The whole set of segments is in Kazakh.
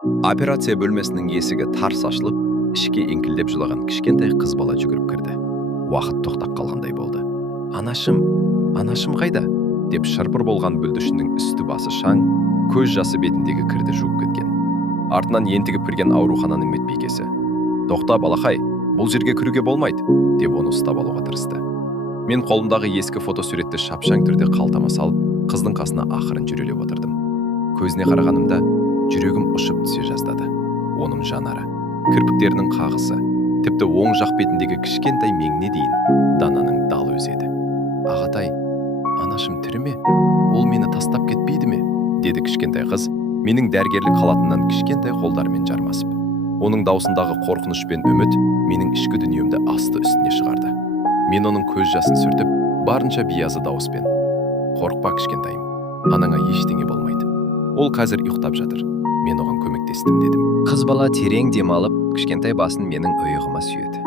Операция бөлмесінің есігі тарс ашылып, ішке еңкілдеп жылаған кішкентай қыз бала жүгіріп кірді. Уақыт тоқтап қалғандай болды. Анашым қайда? Деп шырпыр болған бүлдіршіннің үсті басы шаң, көз жасы бетіндегі кірді жуып кеткен. Артынан ентігіп кірген аурухананың медбикесі: "Тоқта, балақай, бұл жерге кіруге болмайды", деп оны ұстап алуға тырысты. Мен қолымдағы ескі фотосуретті шапшаң түрде қалтама салып, қыздың қасына ақырын жүрелеп отырдым. Көзіне қарағанымда жүрегім ұшып түсе жаздады. Оның жанары, кірпіктерінің қағысы, тіпті оң жақ бетіндегі кішкентай меңіне дейін Дананың дал өзі еді. "Ағатай, анашым тірі ме? Ол мені тастап кетпейді ме?" деді кішкентай қыз, менің дәрігерлік халатымнан кішкентай қолдарымен жармасып. Оның даусындағы қорқыныш пен үміт менің ішкі дүниемді асты үстіне шығарды. Мен оның көз жасын сүртіп, барынша биязы дауыспен: "Қорықпа кішкентайым, анаңа ештеңе болмайды. Ол қазір ұйықтап жатыр. Мен оған көмектестім", дедім. Қыз бала терең демалып, кішкентай басын менің иығыма сүйеді.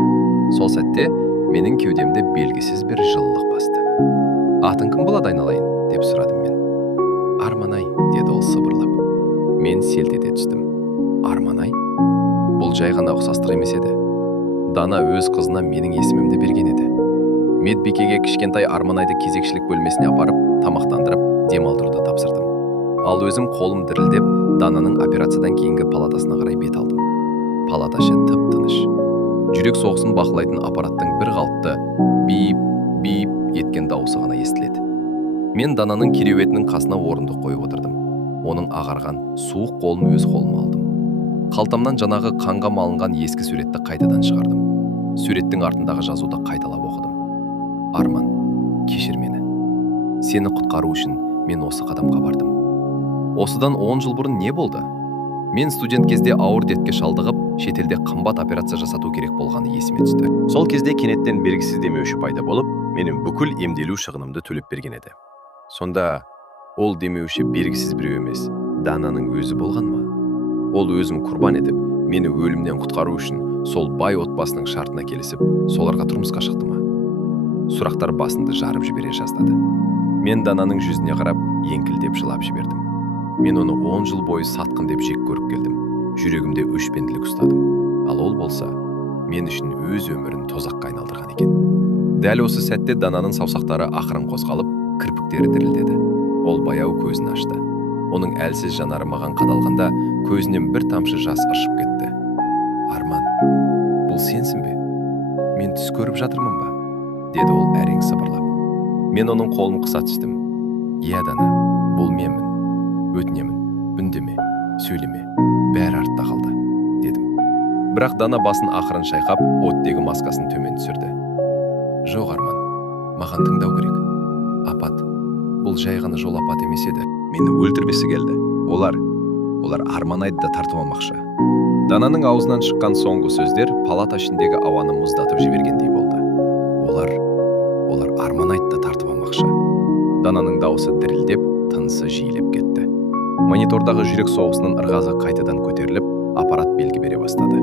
Сол сәтте менің кеудемде белгісіз бір жылылық басты. "Атың кім болады, айналайын?" деп сұрадым мен. "Арманай", деді ол сыбырлап. Мен селт ете түстім. Арманай? Бұл жай ғана ұқсастық емес еді. Дана өз қызына менің есімімді берген еді. Медбикеге кішкентай Арманайды кезекшілік бөлмесіне апарып, тамақтандырып, демалдыруды тапсырдым. Ал өзім қолым дірілдеп, Дананың операциядан кейінгі палатасына қарай бет алдым. Палата іші тып-тыныш. Жүрек соғысын бақылайтын аппараттың бір қалыпты бип еткен дауысы ғана естіледі. Мен Дананың кереуетінің қасына орындық қойып отырдым. Оның ағарған, суық қолын өз қолыма алдым. Қалтамнан жанағы қанға малынған ескі суретті қайтадан шығардым. Суреттің артындағы жазуды қайталап оқыдым. "Арман, кешір мені. Сені құтқару үшін мен осы қадамға бардым." Осыдан 10 жыл бұрын не болды? Мен студент кезде ауыр дертке шалдығып, шетелде қымбат операция жасату керек болғаны есіме түсті. Сол кезде кенеттен белгісіз демеуші пайда болып, менің бүкіл емделу шығынымды төлеп берген еді. Сонда ол демеуші белгісіз біреу емес, Дананың өзі болған ма? Ол өзін құрбан етіп, мені өлімнен құтқару үшін сол бай отбасының шартына келісіп, соларға тұрмысқа шықты ма? Сұрақтар басымды жарып жібере жаздады. Мен Дананың жүзіне қарап, еңкілдеп жылап жібердім. Мен оны 10 жыл бойы сатқын деп жек көріп келдім. Жүрегімде өшпенділік ұстадым. Ал ол болса, мен үшін өз өмірін тозаққа айналдырған екен. Дәл осы сәтте Дананың саусақтары ақырын қозғалып, кірпіктері дірілдеді. Ол баяу көзін ашты. Оның әлсіз жанары маған қадалғанда, көзінен бір тамшы жас ыршып кетті. "Арман, бұл сенсің бе? Мен түс көріп жатырмын ба?" деді ол әрең сыбырлап. Мен оның қолын қыса түстім. "Иә, Дана, бұл менмін. Өтінемін, үндеме, сөйлеме, бәрі артта қалды", дедім. Бірақ Дана басын ақырын шайқап, оттегі маскасын төмен түсірді. "Жоқ, Арман, маған тыңдау керек. Апат, бұл жай ғана жол апат емес еді. Мені өлтірбесі келді. Олар Арманайды да тартып алмақшы." Дананың аузынан шыққан соңғы сөздер палата ішіндегі ауаны мұздатып жібергендей болды. Олар Арманайды да тартып алмақшы. Дананың дауысы дірілдеп, тынысы жиілеп кетті. Монитордағы жүрек соғысының ырғағы қайтадан көтеріліп, аппарат белгі бере бастады.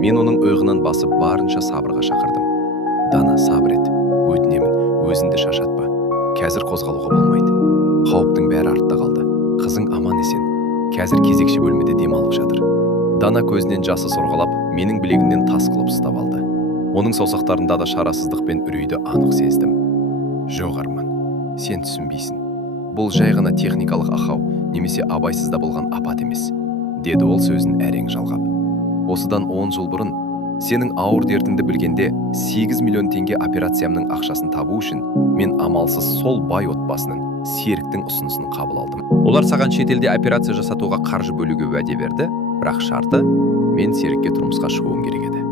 Мен оның иығынан басып барынша сабырға шақырдым. "Дана, сабыр ет. Өтінемін, өзіңді шаршатпа. Қазір қозғалуға болмайды. Қауіптің бәрі артта қалды. Қызың аман есен. Қазір кезекші бөлмеде демалып жатыр." Дана көзінен жасы сорғалап, менің білегімнен тас қылып ұстап алды. Оның саусақтарында да шарасыздық пен үрейді анық сездім. "Жоқ, Арман, сен түсінбейсің. Бұл жай ғана техникалық ақау, немесе абайсызда болған апат емес", деді ол сөзін әрең жалғап. "Осыдан 10 жыл бұрын, сенің ауыр дертіңді білгенде 8 миллион теңге операциямның ақшасын табу үшін мен амалсыз сол бай отбасының, Серіктің ұсынысын қабыл алдым. Олар саған шетелде операция жасатуға қаржы бөлуге уәде берді, бірақ шарты мен Серікке тұрмысқа шығуым керек еді."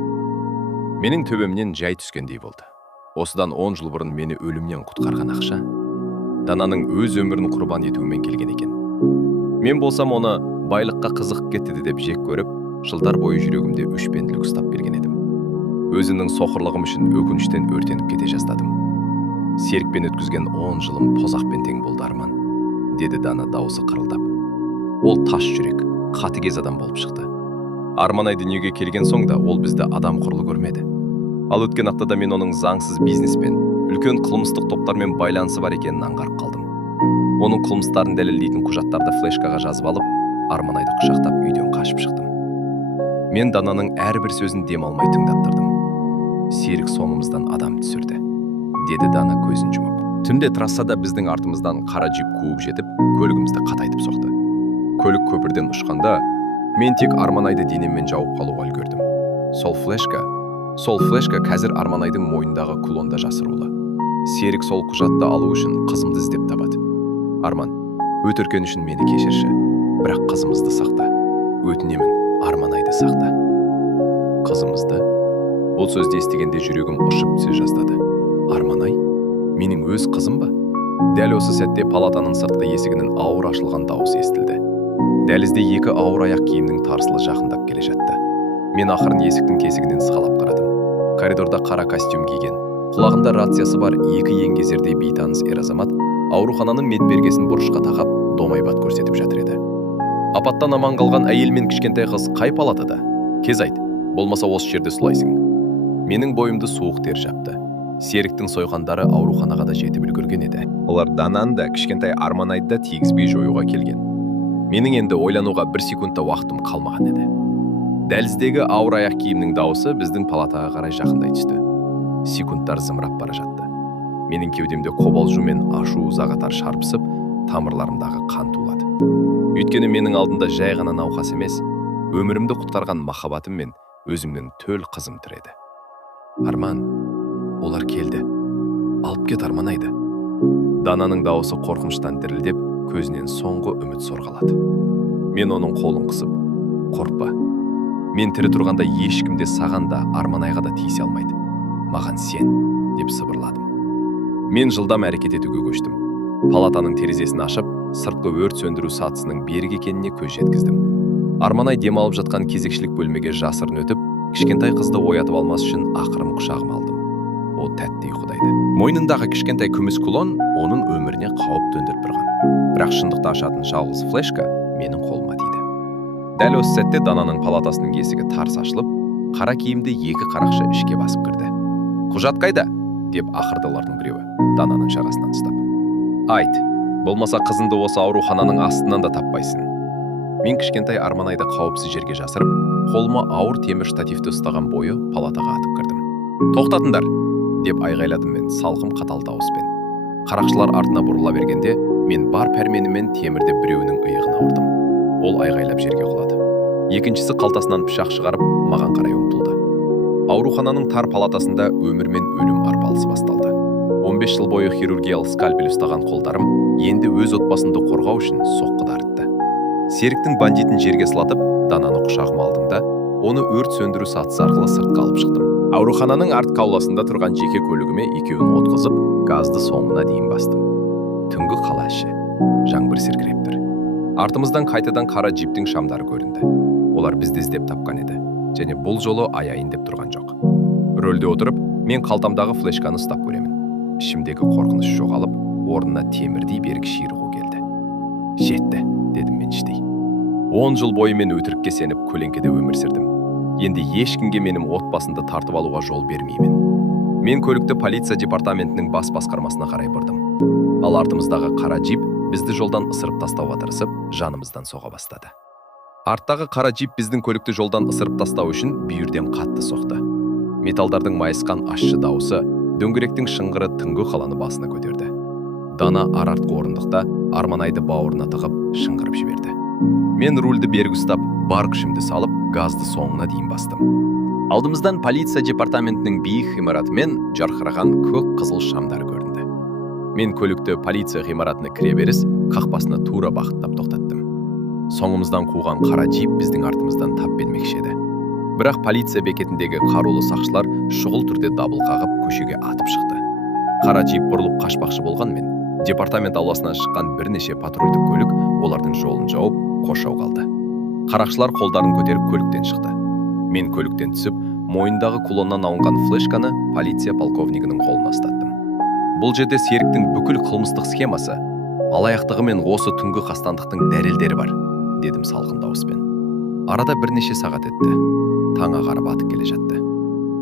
Менің төбемнен жай түскендей болды. Осыдан 10 жыл бұрын мені өлімнен құтқарған ақша Дананың өз өмірін құрбан етуімен келген екен. Мен болсам оны байлыққа қызық кетті деп жек көріп, жылдар бойы жүрегімде өшпенділік ұстап берген едім. Өзімнің соқырлығым үшін өкініштен өртеніп кете жаздадым. "Серікпен өткізген 10 жылым тозақпен тең болды, Арман", деді Дана дауысы қырылдап. Ол тас жүрек, қатыгез адам болып шықты. Арманай дүниеге келген соң да ол бізді адам құрлы көрмеді. Ал өткен аптада мен оның заңсыз бизнеспен, үлкен қылмыстық топтармен байланысы бар екенін аңғарып қалдым. Оның қылмыстарын дәлелдейтін құжаттарды флешкаға жазып алып, Арманайды құшақтап үйден қашып шықтым. Мен Дананың әрбір сөзін дем алмай тыңдап тұрдым. Серік соңымыздан адам түсірді, деді Дана көзін жұмып. Түнде трассада біздің артымыздан қара джип қуып жетіп, көлігімізді қатайтып соқты. Көлік көпірден ұшқанда, мен тек Арманайды денеммен жауып қалуға үлгердім. Сол флешка қазір Арманайдың мойнындағы кулонда жасырулы. Серік сол құжатты алу үшін қызымды іздеп табады. Арман, өтіркені үшін мені кешірші, бірақ қызымызды сақта. Өтінемін, Арманайды сақта. Қызымызды? Бұл сөзді естігенде жүрегім ұшып түсе жаздады. Арманай? Менің өз қызым ба? Дәл осы сәтте палатаның сыртқы есігінің ауыр ашылған дауысы естілді. Дәлізде екі ауыр аяқ киімнің тарсылы жақындап келе жатты. Мен ақырын есіктің тесігінен сығалап қарадым. Коридорда қара костюм киген, құлағында рациясы бар екі еңгезердей бейтаныс ер азамат аурухананың медбергесін бұрышқа тақап домайбат көрсетіп жатыр еді. Апаттан аман қалған әйел мен кішкентай қыз қай палатада? Кез айт, болмаса осы жерде сұлайсың. Менің бойымды суық тер жапты. Серіктің сойғандары ауруханаға да жетіп үлгерген еді. Олар Дананы да кішкентай Арманайды да тигізбей жоюға келген. Менің енді ойлануға бір секундта уақытым қалмаған еді. Дәліздегі ауыр аяқ киімнің дауысы біздің палатаға қарай жақындай түсті. Секундтар зымырап бара жатты. Менің кеудемде қобалжу мен ашу ыза-қатар шарпысып, тамырларымдағы қан тулады. Өйткені менің алдында жай ғана науқас емес, өмірімді құтқарған махаббатым мен өзімнің төл қызым тұр еді. Арман, олар келді. Алып кет Арманайды. Дананың дауысы қорқыныштан дірілдеп, көзінен соңғы үміт сорғалады. Мен оның қолын қысып, қорықпа. Мен тірі тұрғанда ешкімде саған да Арманайға да тиісе алмайды. Маған сен, деп сыбырладым. Мен жылдам әрекет етуге көштім. Палатаның терезесін ашып, сыртқы өрт сөндіру сатысының берік екеніне көз жеткіздім. Арманай демалып жатқан кезекшілік бөлмеге жасырын өтіп, кішкентай қызды оятып алмас үшін ақырым құшағыма алдым. Ол тәтті ұйқыдайды. Мойнындағы кішкентай күміс кулон оның өміріне қауіп төндіріп тұрған. Бірақ шындықты ашатын жалғыз флешка менің қолыма тиді. Дәл осы сәтте Дананың палатасының есігі тарс ашылып, қара киімді екі қарақшы ішке басып кірді. Құжат қайда? Деп ақырды олардың біреуі, Дананың жағасынан ұстап. Айт, болмаса қызынды осы аурухананың астынан да таппайсың. Мен кішкентай Арманайды қауіпсіз жерге жасырып, қолыма ауыр темір штативті ұстаған бойы палатаға атып кірдім. Тоқтатыңдар, деп айғайладым мен салқын қатал дауыспен. Қарақшылар артына бұрыла бергенде, мен бар пәрменімен темірді біреуінің иығына ұрдым. Ол айғайлап жерге құлады. Екіншісі қалтасынан пышақ шығарып, маған қарай ұмтылды. Аурухананың тар палатасында өмір мен өлім арпалысы басталды. 15 жыл бойы хирургиялық скальпель ұстаған қолдарым енді өз отбасымды қорғау үшін соққы дарытты. Серіктің бандитін жерге сұлатып, Дананы құшағыма алдым да, оны өрт сөндіру сатысы арқылы сыртқа алып шықтым. Аурухананың арт қауласында тұрған жеке көлігіме екеуін отқызып, газды соңына дейін бастым. Түнгі қала іші, жаңбыр сіркіреп тұр. Артымыздан қайтадан қара джиптің шамдары көрінді. Олар бізді іздеп тапқан еді, және бұл жолы аяйын деп тұрған жоқ. Рөлде отырып, мен қалтамдағы флешканы ұстап көремін. Ішімдегі қорқыныш жоғалып, орнына темірдей берік ширығу келді. Жетті, дедім мен іштей. 10 жыл бойы мен өтірікке сеніп, көлеңкеде өмір сүрдім. Енді ешкімге менің отбасымды тартып алуға жол бермеймін. Мен көлікті полиция департаментінің бас басқармасына қарай бұрдым. Ал артымыздағы қара джип бізді жолдан ысырып тастауға тырысып, жанымыздан соға бастады. Арттағы қара джип біздің көлікті жолдан ысырып тастау үшін бүйірден қатты соқты. Металдардың майысқан ащы дауысы, дөңгелектің шыңғыры түнгі қаланы басына көтерді. Дана артқы орындықта Арманайды бауырына тығып шыңғырып жіберді. Мен рульді берік ұстап, бар күшімді салып, газды соңына дейін бастым. Алдымыздан полиция департаментінің биік ғимараты мен жарқыраған көк қызыл шамдары көрінді. Мен көлікті полиция ғимаратына кіре беріс, қақпасына тура бағыттап тоқтаттым. Соңымыздан қуған қара джип біздің артымыздан тап бермекші еді. Бірақ полиция бекетіндегі қарулы сақшылар шұғыл түрде дабыл қағып көшеге атып шықты. Қара джип бұрылып қашпақшы болғанмен, департамент ауласынан шыққан бірнеше патрульдік көлік олардың жолын жауып, қоршау қалды. Қарақшылар қолдарын көтеріп көліктен шықты. Мен көліктен түсіп, мойындағы кулоннан алынған флешканы полиция полковнигінің қолына ұстаттым. Бұл жерде Серіктің бүкіл қылмыстық схемасы, алаяқтығы мен осы түнгі қастандықтың дәлелдері бар, дедім салқын дауыспен. Арада бірнеше сағат өтті. Таң ағарып атып келе жатты.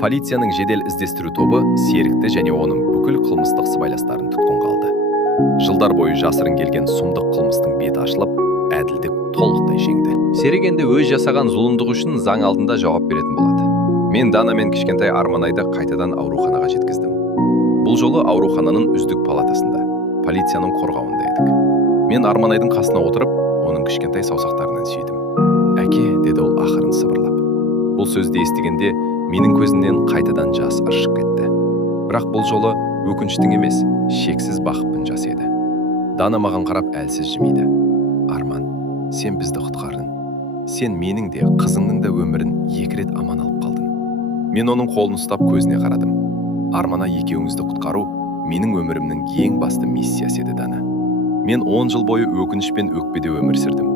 Полицияның жедел іздестіру тобы Серікті және оның бүкіл қылмыстық сыбайластарын тұтқынға алды. Жылдар бойы жасырын келген сұмдық қылмыстың беті ашылып, әділдік толықтай жеңді. Серік енді өз жасаған зұлымдығы үшін заң алдында жауап беретін болады. Мен Дана мен кішкентай Арманайды қайтадан ауруханаға жеткіздім. Бұл жолы аурухананың үздік палатасында, полицияның қорғауында едік. Мен Арманайдың қасына отырып, оның кішкентай саусақтарынан сүйдім. «Әке», деді ол ақырын сыбырлап. Бұл сөзді естігенде менің көзімнен қайтадан жас ыршып кетті. Бірақ бұл жолы өкініштің емес, шексіз бақыттың жасы еді. Дана маған қарап әлсіз жымиды. «Арман, сен бізді құтқардың. Сен менің де, қызыңның да өмірін 2 рет аман алып қалдың». Мен оның қолын ұстап көзіне қарадым. «Армана, екеуіңізді құтқару менің өмірімнің ең басты миссиясы еді, Дана. Мен 10 жыл бойы өкініш пен өкпеде өмір сүрдім.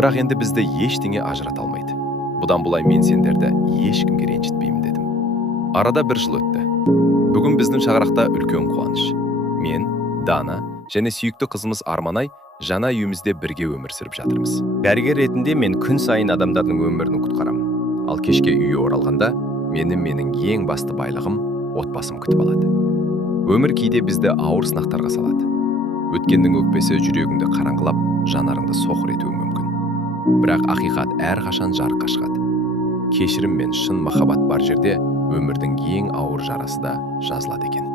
Бірақ енді бізді ештеңе ажырата алмайды. Бұдан бұлай мен сендерді ешкімге ренжітпеймін», дедім. Арада 1 жыл өтті. Бүгін біздің шаңырақта үлкен қуаныш. Мен, Дана және сүйікті қызымыз Арманай жаңа үйімізде бірге өмір сүріп жатырмыз. Дәрігер ретінде мен күн сайын адамдардың өмірін құтқарамын. Ал кешке үйге оралғанда менің ең басты байлығым отбасым күтіп алады. Өмір кейде бізді ауыр сынақтарға салады. Өткеннің өкпесі жүрегіңді қараңғылап, жанарыңды соқыр етуі мүмкін. Бірақ ақиқат әрқашан жарыққа шығады. Кешірім мен шын махаббат бар жерде өмірдің ең ауыр жарасы да жазылады екен.